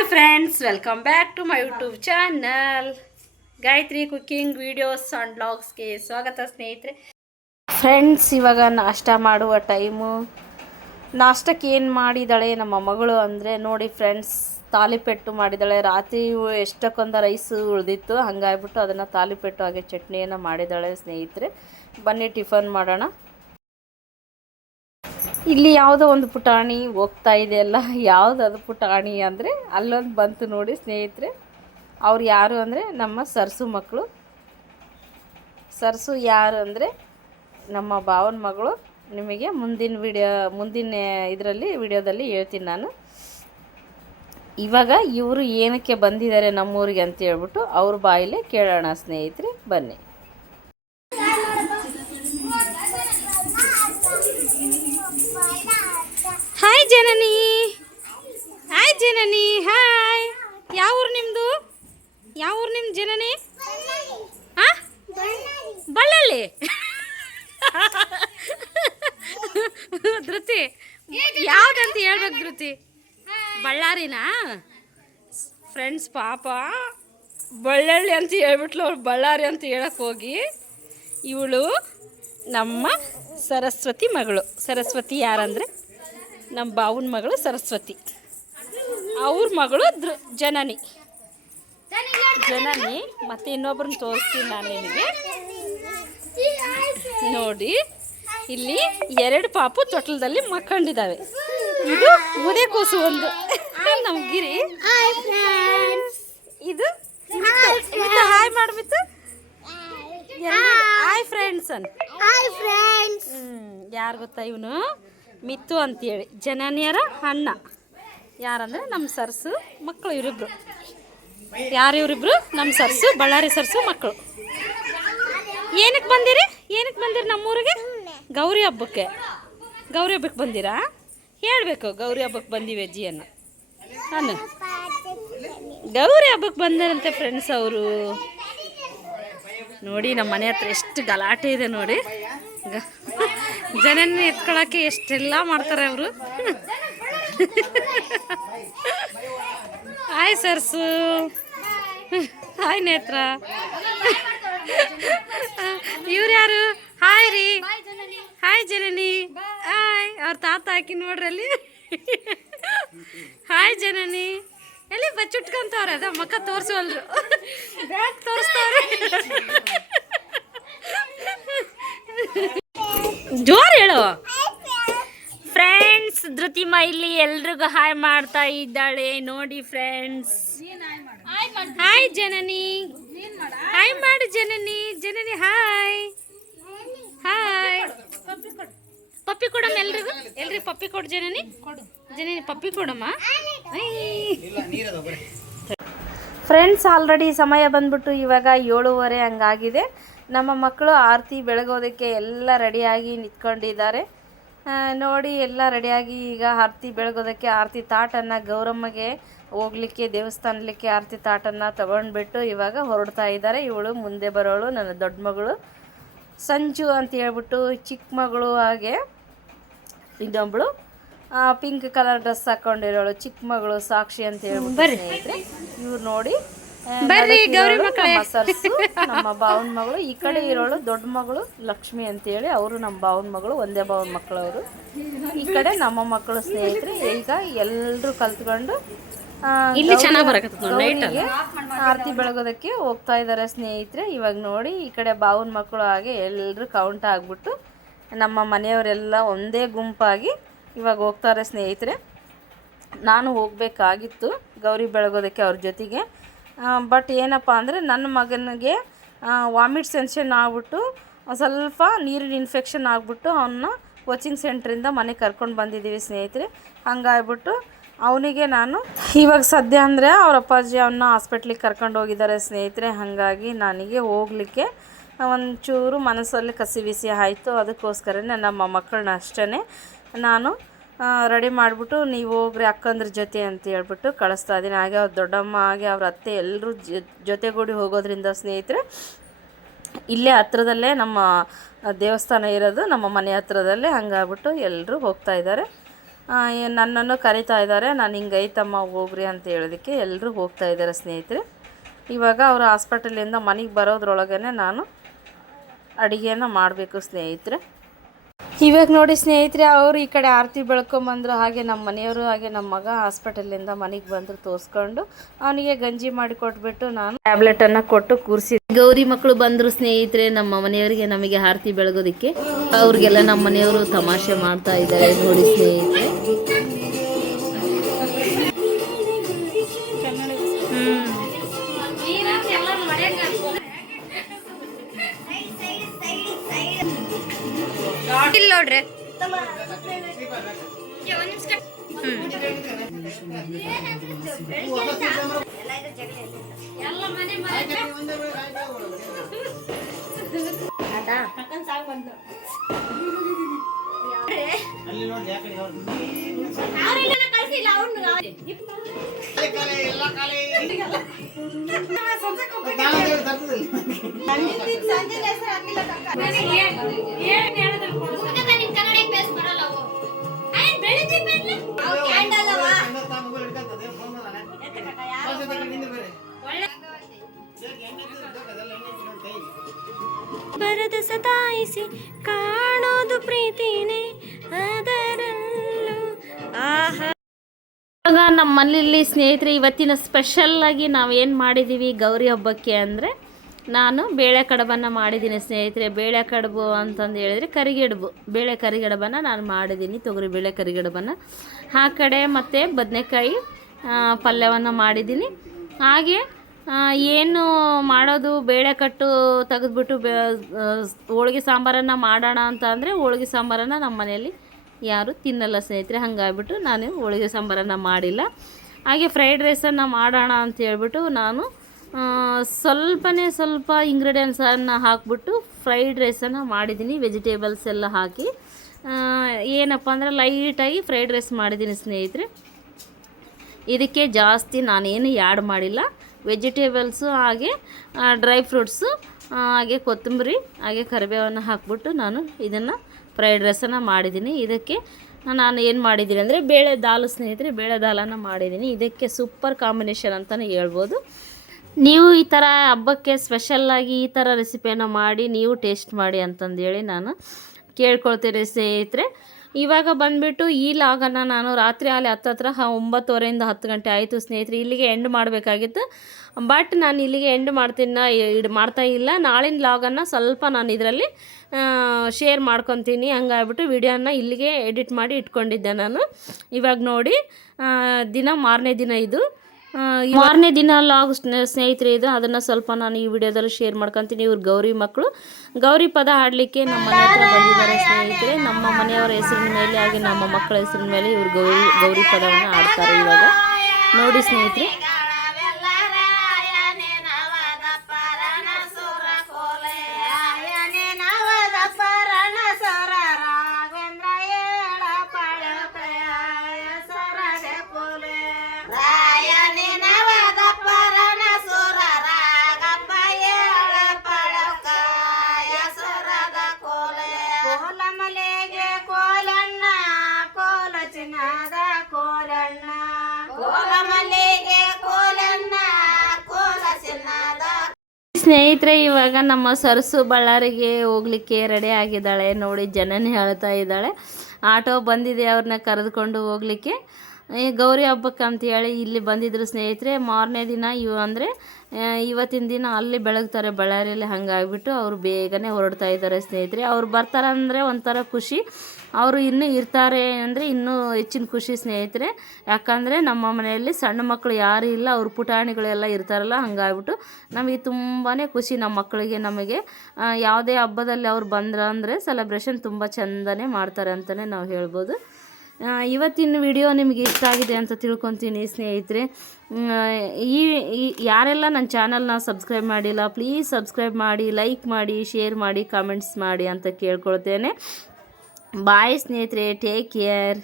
Hi friends welcome back to my YouTube channel Gayatri cooking videos and ಬ್ಲಾಗ್ಸ್ಗೆ ಸ್ವಾಗತ, ಸ್ನೇಹಿತರೆ. Friends ಇವಾಗ ನಾಷ್ಟ ಮಾಡುವ ಟೈಮು ನಾಷ್ಟಕ್ಕೆ ಏನು ಮಾಡಿದ್ದಾಳೆ ನಮ್ಮ ಮಗಳು ಅಂದರೆ, ನೋಡಿ ಫ್ರೆಂಡ್ಸ್ ತಾಲಿಪೆಟ್ಟು ಮಾಡಿದ್ದಾಳೆ ರಾತ್ರಿ ಎಷ್ಟಕ್ಕೊಂದು ರೈಸ್ ಉಳಿದಿತ್ತು, ಹಂಗಾಗ್ಬಿಟ್ಟು ಅದನ್ನು ತಾಲಿಪೆಟ್ಟು ಹಾಗೆ ಚಟ್ನಿಯನ್ನು ಮಾಡಿದ್ದಾಳೆ ಸ್ನೇಹಿತರೆ. ಬನ್ನಿ ಟಿಫನ್ ಮಾಡೋಣ. ಇಲ್ಲಿ ಯಾವುದೋ ಒಂದು ಪುಟಾಣಿ ಹೋಗ್ತಾ ಇದೆಯಲ್ಲ ಯಾವುದು ಅದು ಪುಟಾಣಿ ಅಂದರೆ ಅಲ್ಲೊಂದು ಬಂತು ನೋಡಿ ಸ್ನೇಹಿತರೆ. ಅವ್ರು ಯಾರು ಅಂದರೆ ನಮ್ಮ ಸರ್ಸು ಮಕ್ಕಳು. ಸರ್ಸು ಯಾರು ಅಂದರೆ ನಮ್ಮ ಭಾವನ ಮಗಳು. ನಿಮಗೆ ಮುಂದಿನ ವಿಡಿಯೋ, ಮುಂದಿನ ಇದರಲ್ಲಿ, ವಿಡಿಯೋದಲ್ಲಿ ಹೇಳ್ತೀನಿ ನಾನು. ಇವಾಗ ಇವರು ಏನಕ್ಕೆ ಬಂದಿದ್ದಾರೆ ನಮ್ಮೂರಿಗೆ ಅಂತ ಹೇಳ್ಬಿಟ್ಟು ಅವ್ರ ಬಾಯಿಲೆ ಕೇಳೋಣ ಸ್ನೇಹಿತರೆ, ಬನ್ನಿ. ಜನನಿ. ಹಾಯ್ ಜನನಿ. ಹಾಯ್ ಯಾವ ಊರು ನಿಮ್ಮದು ಯಾವ ಊರು ನಿಮ್ಮ ಜನನಿ? ಹಾಂ ಬಳ್ಳಳ್ಳಿ ಧೃತಿ, ಯಾವ್ದಂತ ಹೇಳ್ಬೇಕು ಧೃತಿ? ಬಳ್ಳಾರಿನಾ? ಫ್ರೆಂಡ್ಸ್ ಪಾಪ. ಬಳ್ಳಳ್ಳಿ ಅಂತ ಹೇಳ್ಬಿಟ್ಲು ಅವ್ರು ಬಳ್ಳಾರಿ ಅಂತ ಹೇಳಕ್ಕೆ ಹೋಗಿ. ಇವಳು ನಮ್ಮ ಸರಸ್ವತಿ ಮಗಳು. ಸರಸ್ವತಿ ಯಾರಂದರೆ? ನಮ್ಮ ಬಾವುನ ಮಗಳು ಸರಸ್ವತಿ. ಅವ್ರ ಮಗಳು ದೃ ಜನನಿ. ಜನನಿ ಮತ್ತು ಇನ್ನೊಬ್ರನ್ನ ತೋರಿಸ್ತೀನಿ ನಾನು ನಿಮಗೆ ನೋಡಿ ಇಲ್ಲಿ ಎರಡು ಪಾಪು ತೊಟ್ಲದಲ್ಲಿ ಮಕ್ಕಂಡಿದ್ದಾವೆ ಇದು ಉದೇ ಕೂಸು ಒಂದು. ನಮ್ಮ ಗಿರಿ. ಇದು ಹಾಯ್ ಮಾಡು ಮಿತ್ತು. ಹಾಯ್ ಫ್ರೆಂಡ್ಸ್ ಅಂತ ಯಾರು ಗೊತ್ತಾ ಇವನು? ಮಿತ್ತು ಅಂತೇಳಿ. ಜನನಿಯರ ಅಣ್ಣ. ಯಾರಂದ್ರೆ ನಮ್ಮ ಸರ್ಸು, ಮಕ್ಕಳು ಇವರಿಬ್ರು. ಯಾರು ಇವರಿಬ್ರು? ನಮ್ಮ ಸರ್ಸು, ಬಳ್ಳಾರಿ ಸರ್ಸು, ಮಕ್ಕಳು. ಏನಕ್ಕೆ ಬಂದಿರಿ? ಏನಕ್ಕೆ ಬಂದಿರಿ ನಮ್ಮೂರಿಗೆ? ಗೌರಿ ಹಬ್ಬಕ್ಕೆ. ಗೌರಿ ಹಬ್ಬಕ್ಕೆ ಬಂದಿರಾ? ಹೇಳಬೇಕು, ಗೌರಿ ಹಬ್ಬಕ್ಕೆ ಬಂದೀವಿ ಅಜ್ಜಿಯನ್ನು ಅನ್ನು. ಗೌರಿ ಹಬ್ಬಕ್ಕೆ ಬಂದರಂತೆ ಫ್ರೆಂಡ್ಸ್ ಅವರು. ನೋಡಿ ನಮ್ಮ ಮನೆ ಹತ್ರ ಎಷ್ಟು ಗಲಾಟೆ ಇದೆ ನೋಡಿ. ಗ- ಜನನ ಎತ್ಕೊಳಕ್ಕೆ ಎಷ್ಟೆಲ್ಲ ಮಾಡ್ತಾರೆ ಅವರು? ಹಾಯ್ ಸರ್ಸು. ಹಾಯ್ ನೇತ್ರ. ಇವ್ರು ಯಾರು? ಹಾಯ್ ರೀ. ಹಾಯ್ ಜನನಿ. ಹಾಯ್ ಅವ್ರ ತಾತ ಹಾಕಿ ನೋಡ್ರಿ ಅಲ್ಲಿ. ಹಾಯ್ ಜನನಿ. ಎಲ್ಲಿ ಬಚ್ಚುಟ್ಕೊಂತವ್ರೆ ಅದ ಮಕ್ಕ ತೋರಿಸುವಲ್ರು. ತೋರಿಸ್ತವ್ರೆ. ಜೋರ್ ಹೇಳು. ಫ್ರೆಂಡ್ಸ್ ಧೃತಿಮ ಇಲ್ಲಿ ಎಲ್ರಿಗೂ ಹಾಯ್ ಮಾಡ್ತಾ ಇದ್ದಾಳೆ. ನೋಡಿ ಫ್ರೆಂಡ್ಸ್ ಹಾಯ್ ಜನನಿ. ಹಾಯ್ ಮಾಡು ಜನನಿ. ಜನನಿ ಹಾಯ್ ಹಾಯ್ ಪಪ್ಪಿ ಕೊಡಮ್ಮ ಎಲ್ರಿಗೂ? ಎಲ್ರಿ ಪಪ್ಪಿ ಕೊಡು ಜನನಿ. ಜನನಿ ಪಪ್ಪಿ ಕೊಡಮ್ಮ. ಫ್ರೆಂಡ್ಸ್ ಆಲ್ರೆಡಿ ಸಮಯ ಬಂದ್ಬಿಟ್ಟು ಇವಾಗ ಏಳುವರೆ ಹಂಗಾಗಿದೆ. ನಮ್ಮ ಮಕ್ಕಳು ಆರತಿ ಬೆಳಗೋದಕ್ಕೆ ಎಲ್ಲ ರೆಡಿಯಾಗಿ ನಿಂತ್ಕೊಂಡಿದ್ದಾರೆ. ನೋಡಿ ಎಲ್ಲ ರೆಡಿಯಾಗಿ ಈಗ ಆರತಿ ಬೆಳಗೋದಕ್ಕೆ ಆರತಿ ತಾಟನ್ನು ಗೌರಮ್ಮಗೆ ಹೋಗ್ಲಿಕ್ಕೆ ದೇವಸ್ಥಾನಕ್ಕೆ ಆರತಿ ತಾಟನ್ನು ತಗೊಂಡ್ಬಿಟ್ಟು ಇವಾಗ ಹೊರಡ್ತಾ ಇದ್ದಾರೆ. ಇವಳು ಮುಂದೆ ಬರೋಳು ನನ್ನ ದೊಡ್ಡ ಮಗಳು. ಸಂಜು ಅಂತ ಹೇಳ್ಬಿಟ್ಟು ಚಿಕ್ಕ ಮಗಳು ಹಾಗೆ ಇನ್ನೊಬ್ಳು ಪಿಂಕ್ ಕಲರ್ ಡ್ರೆಸ್ ಹಾಕೊಂಡಿರೋಳು. ಚಿಕ್ಕ ಮಗಳು ಸಾಕ್ಷಿ ಅಂತ ಹೇಳ್ಬಿಟ್ಟು ಇವ್ರು ನೋಡಿ ಆ, ಗೌರಿ ನಮ್ಮ ಸರ್ಸು ನಮ್ಮ ಬಾವನ್ ಮಗಳು ಈ ಕಡೆ ಇರೋಳು ದೊಡ್ಡ ಮಗಳು ಲಕ್ಷ್ಮಿ ಅಂತ ಹೇಳಿ ಅವರು ನಮ್ಮ ಬಾವನ್ ಮಗಳು ಒಂದೇ ಬಾವನ್ ಮಕ್ಕಳು ಅವರು ಈ ಕಡೆ ನಮ್ಮ ಮಕ್ಕಳು ಸ್ನೇಹಿತರೆ ಈಗ ಎಲ್ಲರೂ ಕಲ್ತ್ಕೊಂಡು ಇಲ್ಲಿ ಚೆನ್ನಾಗಿ ಆರತಿ ಬೆಳಗೋದಕ್ಕೆ ಹೋಗ್ತಾ ಇದ್ದಾರೆ ಸ್ನೇಹಿತರೆ. ಇವಾಗ ನೋಡಿ ಈ ಕಡೆ ಬಾವನ್ ಮಕ್ಕಳು ಹಾಗೆ ಎಲ್ಲರೂ ಕೌಂಟ್ ಆಗ್ಬಿಟ್ಟು ನಮ್ಮ ಮನೆಯವರೆಲ್ಲ ಒಂದೇ ಗುಂಪಾಗಿ ಇವಾಗ ಹೋಗ್ತಾರೆ ಸ್ನೇಹಿತರೆ. ನಾನು ಹೋಗಬೇಕಾಗಿತ್ತು ಗೌರಿ ಬೆಳಗೋದಕ್ಕೆ ಅವ್ರ ಜೊತೆಗೆ. ಬಟ್ ಏನಪ್ಪ ಅಂದರೆ ನನ್ನ ಮಗನಿಗೆ ವಾಮಿಟ್ ಸೆನ್ಸೇಷನ್ ಆಗ್ಬಿಟ್ಟು ಸ್ವಲ್ಪ ನೀರಿನ ಇನ್ಫೆಕ್ಷನ್ ಆಗಿಬಿಟ್ಟು ಅವನ್ನ ಕೋಚಿಂಗ್ ಸೆಂಟ್ರಿಂದ ಮನೆಗೆ ಕರ್ಕೊಂಡು ಬಂದಿದ್ದೀವಿ ಸ್ನೇಹಿತರೆ. ಹಂಗಾಗ್ಬಿಟ್ಟು ಅವನಿಗೆ ನಾನು, ಇವಾಗ ಸದ್ಯ ಅಂದರೆ ಅವ್ರ ಅಪ್ಪಾಜಿ ಅವನ್ನ ಹಾಸ್ಪಿಟ್ಲಿಗೆ ಕರ್ಕೊಂಡು ಹೋಗಿದ್ದಾರೆ ಸ್ನೇಹಿತರೆ. ಹಾಗಾಗಿ ನನಗೆ ಹೋಗಲಿಕ್ಕೆ ಒಂಚೂರು ಮನಸ್ಸಲ್ಲಿ ಕಸಿವಿಸಿ ಆಯಿತು. ಅದಕ್ಕೋಸ್ಕರನೇ ನಮ್ಮ ಮಕ್ಕಳನ್ನ ಅಷ್ಟೇ ನಾನು ರೆಡಿ ಮಾಡಿಬಿಟ್ಟು ನೀವು ಹೋಗ್ರಿ ಅಕ್ಕಂದ್ರ ಜೊತೆ ಅಂತ ಹೇಳ್ಬಿಟ್ಟು ಕಳಿಸ್ತಾ ಇದ್ದೀನಿ ಹಾಗೆ ಅವ್ರ ದೊಡ್ಡಮ್ಮ, ಹಾಗೆ ಅವ್ರ ಅತ್ತೆ ಎಲ್ಲರೂ ಜೊತೆಗೂಡಿ ಹೋಗೋದ್ರಿಂದ ಸ್ನೇಹಿತರೆ, ಇಲ್ಲೇ ಹತ್ರದಲ್ಲೇ ನಮ್ಮ ದೇವಸ್ಥಾನ ಇರೋದು ನಮ್ಮ ಮನೆ ಹತ್ರದಲ್ಲೇ ಹಂಗಾಗ್ಬಿಟ್ಟು ಎಲ್ಲರೂ ಹೋಗ್ತಾ ಇದ್ದಾರೆ. ನನ್ನನ್ನು ಕರಿತಾ ಇದ್ದಾರೆ. ನಾನು ಹಿಂಗೈತಮ್ಮ ಹೋಗ್ರಿ ಅಂತ ಹೇಳೋದಕ್ಕೆ ಎಲ್ಲರೂ ಹೋಗ್ತಾ ಇದ್ದಾರೆ ಸ್ನೇಹಿತರೆ. ಇವಾಗ ಅವರು ಹಾಸ್ಪಿಟಲಿಂದ ಮನೆಗೆ ಬರೋದ್ರೊಳಗೇ ನಾನು ಅಡುಗೆನ ಮಾಡಬೇಕು ಸ್ನೇಹಿತರೆ. ಇವಾಗ ನೋಡಿ ಸ್ನೇಹಿತರೆ, ಅವರು ಈ ಕಡೆ ಆರತಿ ಬೆಳ್ಕೊಂಬಂದ್ರು ಹಾಗೆ ನಮ್ಮ ಮನೆಯವರು, ಹಾಗೆ ನಮ್ಮ ಮಗ ಹಾಸ್ಪಿಟಲಿಂದ ಮನೆಗೆ ಬಂದರು ತೋರಿಸ್ಕೊಂಡು. ಅವನಿಗೆ ಗಂಜಿ ಮಾಡಿ ಕೊಟ್ಬಿಟ್ಟು ನಾನು ಟ್ಯಾಬ್ಲೆಟನ್ನು ಕೊಟ್ಟು ಕೂರಿಸಿ ಗೌರಿ ಮಕ್ಕಳು ಬಂದರು ಸ್ನೇಹಿತರೆ, ನಮ್ಮ ಮನೆಯವರಿಗೆ ನಮಗೆ ಆರತಿ ಬೆಳಗೋದಕ್ಕೆ. ಅವ್ರಿಗೆಲ್ಲ ನಮ್ಮ ಮನೆಯವರು ತಮಾಷೆ ಮಾಡ್ತಾ ಇದ್ದಾರೆ ನೋಡಿ ಸ್ನೇಹಿತರೆ. ಬರದ ಕಾಣೋದು ಪ್ರೀತಿನೇ ಅದರಲ್ಲೂ. ಆಹಾ. ಇವಾಗ ನಮ್ಮ ಮನೇಲಿ ಸ್ನೇಹಿತರೆ, ಇವತ್ತಿನ ಸ್ಪೆಷಲ್ಲಾಗಿ ನಾವು ಏನು ಮಾಡಿದ್ದೀವಿ ಗೌರಿ ಹಬ್ಬಕ್ಕೆ ಅಂದರೆ, ನಾನು ಬೇಳೆ ಕಡಬನ್ನು ಮಾಡಿದ್ದೀನಿ ಸ್ನೇಹಿತರೆ. ಬೇಳೆ ಕಡುಬು ಅಂತಂದು ಹೇಳಿದರೆ ಕರಿಗಡುಬು. ಬೇಳೆ ಕರಿಗಡಬನ್ನು ನಾನು ಮಾಡಿದ್ದೀನಿ, ತೊಗರಿ ಬೇಳೆ ಕರಿಗಡಬನ್ನು. ಆ ಕಡೆ ಮತ್ತು ಬದನೆಕಾಯಿ ಪಲ್ಯವನ್ನು ಮಾಡಿದ್ದೀನಿ. ಹಾಗೆ ಏನು ಮಾಡೋದು? ಬೇಳೆ ಕಟ್ಟು ತೆಗೆದ್ಬಿಟ್ಟು ಹೋಳ್ಗೆ ಸಾಂಬಾರನ್ನು ಮಾಡೋಣ ಅಂತ ಅಂದರೆ ಹೋಳಿಗೆ ಸಾಂಬಾರನ್ನು ನಮ್ಮ ಮನೆಯಲ್ಲಿ ಯಾರು ತಿನ್ನಲ್ಲ ಸ್ನೇಹಿತರೆ. ಹಂಗಾಗ್ಬಿಟ್ಟು ನಾನು ಹೋಳಿಗೆ ಸಾಂಬಾರನ್ನು ಮಾಡಿಲ್ಲ. ಹಾಗೆ ಫ್ರೈಡ್ ರೈಸನ್ನು ಮಾಡೋಣ ಅಂತ ಹೇಳ್ಬಿಟ್ಟು ನಾನು ಸ್ವಲ್ಪನೇ ಸ್ವಲ್ಪ ಇಂಗ್ರೀಡಿಯೆಂಟ್ಸನ್ನು ಹಾಕ್ಬಿಟ್ಟು ಫ್ರೈಡ್ ರೈಸನ್ನು ಮಾಡಿದ್ದೀನಿ. ವೆಜಿಟೇಬಲ್ಸ್ ಎಲ್ಲ ಹಾಕಿ. ಏನಪ್ಪ ಅಂದರೆ ಲೈಟಾಗಿ ಫ್ರೈಡ್ ರೈಸ್ ಮಾಡಿದ್ದೀನಿ ಸ್ನೇಹಿತರೆ. ಇದಕ್ಕೆ ಜಾಸ್ತಿ ನಾನೇನು ಯಾಡ್ ಮಾಡಿಲ್ಲ. ವೆಜಿಟೇಬಲ್ಸು ಹಾಗೆ ಡ್ರೈ ಫ್ರೂಟ್ಸು ಹಾಗೆ ಕೊತ್ತಂಬರಿ, ಹಾಗೆ ಕರಿಬೇವನ್ನು ಹಾಕ್ಬಿಟ್ಟು ನಾನು ಇದನ್ನು ಫ್ರೈಡ್ ರೈಸನ್ನು ಮಾಡಿದ್ದೀನಿ. ಇದಕ್ಕೆ ನಾನು ಏನು ಮಾಡಿದ್ದೀನಿ ಅಂದರೆ ಬೇಳೆ ದಾಲು ಸ್ನೇಹಿತರೆ, ಬೇಳೆ ದಾಲನ್ನು ಮಾಡಿದ್ದೀನಿ. ಇದಕ್ಕೆ ಸೂಪರ್ ಕಾಂಬಿನೇಷನ್ ಅಂತಲೇ ಹೇಳ್ಬೋದು. ನೀವು ಈ ಥರ ಹಬ್ಬಕ್ಕೆ ಸ್ಪೆಷಲ್ಲಾಗಿ ಈ ಥರ ರೆಸಿಪಿಯನ್ನು ಮಾಡಿ, ನೀವು ಟೇಸ್ಟ್ ಮಾಡಿ ಅಂತಂದೇಳಿ ನಾನು ಕೇಳ್ಕೊಳ್ತೀನಿ ಸ್ನೇಹಿತರೆ. ಇವಾಗ ಬಂದುಬಿಟ್ಟು ಈ ಲಾಗನ್ನು ನಾನು ರಾತ್ರಿ ಅಲ್ಲಿ ಹತ್ತತ್ರ ಒಂಬತ್ತುವರೆಯಿಂದ ಹತ್ತು ಗಂಟೆ ಆಯಿತು ಸ್ನೇಹಿತರೆ. ಇಲ್ಲಿಗೆ ಎಂಡ್ ಮಾಡಬೇಕಾಗಿತ್ತು. ಬಟ್ ನಾನು ಇಲ್ಲಿಗೆ ಎಂಡ್ ಮಾಡ್ತೀನ ಇಡ್, ಮಾಡ್ತಾ ಇಲ್ಲ. ನಾಳಿನ ಲಾಗನ್ನು ಸ್ವಲ್ಪ ನಾನು ಇದರಲ್ಲಿ ಶೇರ್ ಮಾಡ್ಕೊತೀನಿ. ಹಂಗಾಗ್ಬಿಟ್ಟು ವಿಡಿಯೋನ ಇಲ್ಲಿಗೆ ಎಡಿಟ್ ಮಾಡಿ ಇಟ್ಕೊಂಡಿದ್ದೆ ನಾನು. ಇವಾಗ ನೋಡಿ ದಿನ ಮಾರನೇ ದಿನ ಇದು. ಮಾರನೇ ದಿನ ಲಾಗ್ ಸ್ನೇಹಿತರೆ, ಇದು ಅದನ್ನು ಸ್ವಲ್ಪ ನಾನು ಈ ವಿಡಿಯೋದಲ್ಲಿ ಶೇರ್ ಮಾಡ್ಕೊಂತೀನಿ. ಇವ್ರು ಗೌರಿ ಮಕ್ಕಳು ಗೌರಿ ಪದ ಹಾಡಲಿಕ್ಕೆ ನಮ್ಮ ಮನೆ ಬಂದಿದ್ದಾರೆ ಸ್ನೇಹಿತರೆ. ನಮ್ಮ ಮನೆಯವರ ಹೆಸರಿನ ಮೇಲೆ ಹಾಗೆ ನಮ್ಮ ಮಕ್ಕಳ ಹೆಸರಿನ ಮೇಲೆ ಇವ್ರು ಗೌರಿ ಗೌರಿ ಪದವನ್ನು ಆಡ್ತಾರೆ ಇವಾಗ. ನೋಡಿ ಸ್ನೇಹಿತರೆ. ಸ್ನೇಹಿತರೆ, ಇವಾಗ ನಮ್ಮ ಸರಸು ಬಳ್ಳಾರಿಗೆ ಹೋಗ್ಲಿಕ್ಕೆ ರೆಡಿ ಆಗಿದ್ದಾಳೆ. ನೋಡಿ, ಜನನೇ ಹೇಳ್ತಾ ಇದ್ದಾಳೆ. ಆಟೋ ಬಂದಿದೆ, ಅವ್ರನ್ನ ಕರೆದುಕೊಂಡು ಹೋಗ್ಲಿಕ್ಕೆ. ಗೌರಿ ಹಬ್ಬಕ್ಕೆ ಅಂತೇಳಿ ಇಲ್ಲಿ ಬಂದಿದ್ರು ಸ್ನೇಹಿತರೆ, ಮಾರನೇ ದಿನ ಇವು ಅಂದರೆ ಇವತ್ತಿನ ದಿನ ಅಲ್ಲಿ ಬೆಳಗ್ತಾರೆ ಬಳ್ಳಾರಿಯಲ್ಲಿ ಹಂಗಾಗ್ಬಿಟ್ಟು ಅವರು ಬೇಗನೆ ಹೊರಡ್ತಾ ಇದ್ದಾರೆ ಸ್ನೇಹಿತರೆ. ಅವ್ರು ಬರ್ತಾರಂದರೆ ಒಂಥರ ಖುಷಿ. ಅವರು ಇನ್ನೂ ಇರ್ತಾರೆ ಅಂದರೆ ಇನ್ನೂ ಹೆಚ್ಚಿನ ಖುಷಿ ಸ್ನೇಹಿತರೆ. ಯಾಕಂದರೆ ನಮ್ಮ ಮನೆಯಲ್ಲಿ ಸಣ್ಣ ಮಕ್ಕಳು ಯಾರು ಇಲ್ಲ, ಅವ್ರ ಪುಟಾಣಿಗಳೆಲ್ಲ ಇರ್ತಾರಲ್ಲ, ಹಂಗಾಗ್ಬಿಟ್ಟು ನಮಗೆ ತುಂಬಾ ಖುಷಿ ನಮ್ಮ ಮಕ್ಕಳಿಗೆ ನಮಗೆ. ಯಾವುದೇ ಹಬ್ಬದಲ್ಲಿ ಅವ್ರು ಬಂದ್ರ ಅಂದರೆ ಸೆಲೆಬ್ರೇಷನ್ ತುಂಬ ಚೆಂದನೇ ಮಾಡ್ತಾರೆ ಅಂತಲೇ ನಾವು ಹೇಳ್ಬೋದು. ಇವತ್ತಿನ ವಿಡಿಯೋ ನಿಮಗೆ ಇಷ್ಟ ಆಗಿದೆ ಅಂತ ತಿಳ್ಕೊತೀನಿ ಸ್ನೇಹಿತರೆ. ಈ ಯಾರೆಲ್ಲ ನನ್ನ ಚಾನಲ್ನ ಸಬ್ಸ್ಕ್ರೈಬ್ ಮಾಡಿಲ್ಲ ಪ್ಲೀಸ್ ಸಬ್ಸ್ಕ್ರೈಬ್ ಮಾಡಿ ಲೈಕ್ ಮಾಡಿ ಶೇರ್ ಮಾಡಿ ಕಾಮೆಂಟ್ಸ್ ಮಾಡಿ ಅಂತ ಕೇಳ್ಕೊಳ್ತೇನೆ. ಬಾಯ್ ಸ್ನೇಹಿತರೆ ಟೇಕ್ ಕೇರ್